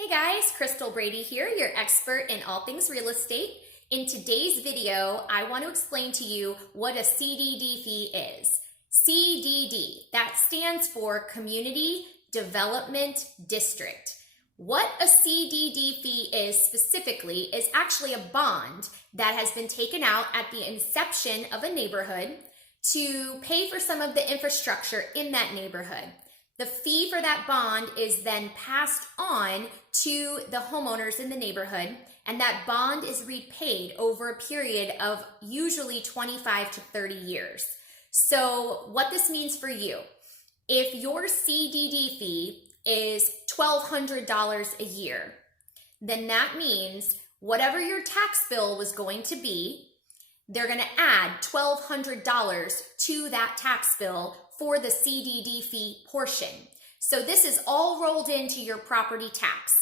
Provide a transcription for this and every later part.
Hey guys, Crystal Brady here, your expert in all things real estate. In today's video, I want to explain to you what a CDD fee is. CDD, that stands for Community Development District. What a CDD fee is specifically is actually a bond that has been taken out at the inception of a neighborhood to pay for some of the infrastructure in that neighborhood. The fee for that bond is then passed on to the homeowners in the neighborhood, and that bond is repaid over a period of usually 25 to 30 years. So what this means for you, if your CDD fee is $1,200 a year, then that means whatever your tax bill was going to be, they're going to add $1,200 to that tax bill for the CDD fee portion. So this is all rolled into your property tax.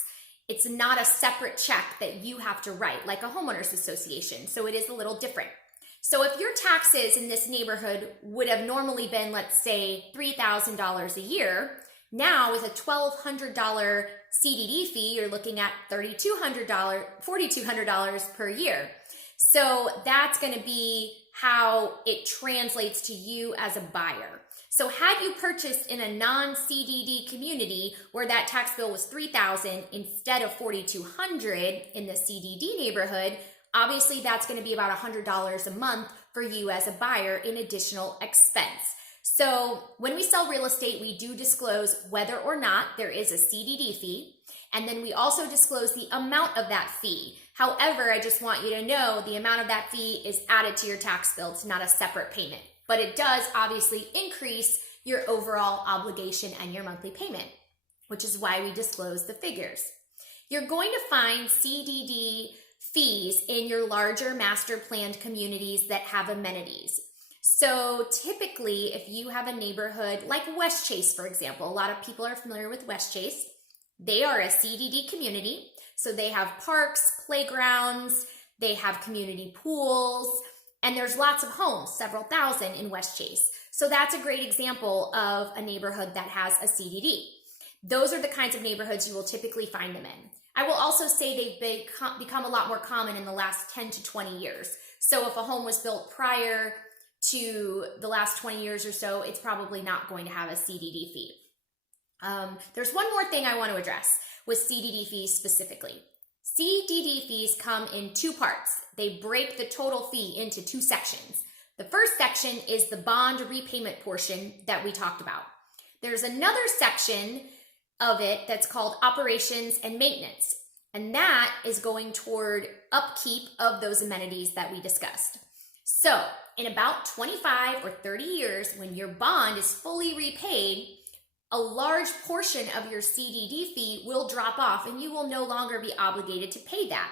It's not a separate check that you have to write like a homeowners association. So it is a little different. So if your taxes in this neighborhood would have normally been, let's say, $3,000 a year, now with a $1,200 CDD fee, you're looking at $4,200 per year. So that's going to be how it translates to you as a buyer. So had you purchased in a non-CDD community where that tax bill was $3,000 instead of $4,200 in the CDD neighborhood, obviously that's going to be about $100 a month for you as a buyer in additional expense. So when we sell real estate, we do disclose whether or not there is a CDD fee, and then we also disclose the amount of that fee. However, I just want you to know the amount of that fee is added to your tax bill. It's not a separate payment, but it does obviously increase your overall obligation and your monthly payment, which is why we disclose the figures. You're going to find CDD fees in your larger master planned communities that have amenities. So typically, if you have a neighborhood like West Chase, for example, a lot of people are familiar with West Chase. They are a CDD community. So they have parks, playgrounds, they have community pools, and there's lots of homes, several thousand in West Chase. So that's a great example of a neighborhood that has a CDD. Those are the kinds of neighborhoods you will typically find them in. I will also say they've become a lot more common in the last 10 to 20 years. So if a home was built prior to the last 20 years or so, it's probably not going to have a CDD fee. There's one more thing I want to address with CDD fees specifically. CDD fees come in two parts. They break the total fee into two sections. The first section is the bond repayment portion that we talked about. There's another section of it that's called operations and maintenance, and that is going toward upkeep of those amenities that we discussed. So in about 25 or 30 years, when your bond is fully repaid, a large portion of your CDD fee will drop off and you will no longer be obligated to pay that.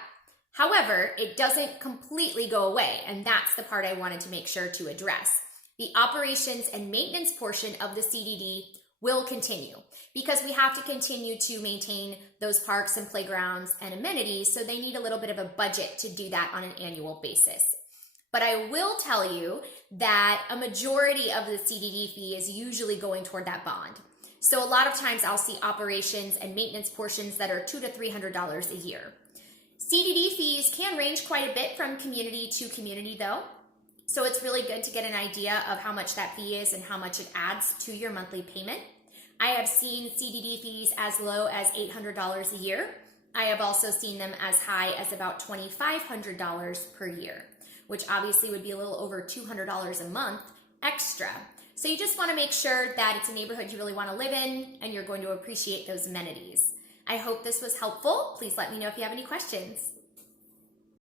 However, it doesn't completely go away, and that's the part I wanted to make sure to address. The operations and maintenance portion of the CDD will continue because we have to continue to maintain those parks and playgrounds and amenities, so they need a little bit of a budget to do that on an annual basis. But I will tell you that a majority of the CDD fee is usually going toward that bond. So a lot of times I'll see operations and maintenance portions that are $200 to $300 a year. CDD fees can range quite a bit from community to community though. So it's really good to get an idea of how much that fee is and how much it adds to your monthly payment. I have seen CDD fees as low as $800 a year. I have also seen them as high as about $2,500 per year, which obviously would be a little over $200 a month extra. So you just want to make sure that it's a neighborhood you really want to live in and you're going to appreciate those amenities. I hope this was helpful. Please let me know if you have any questions.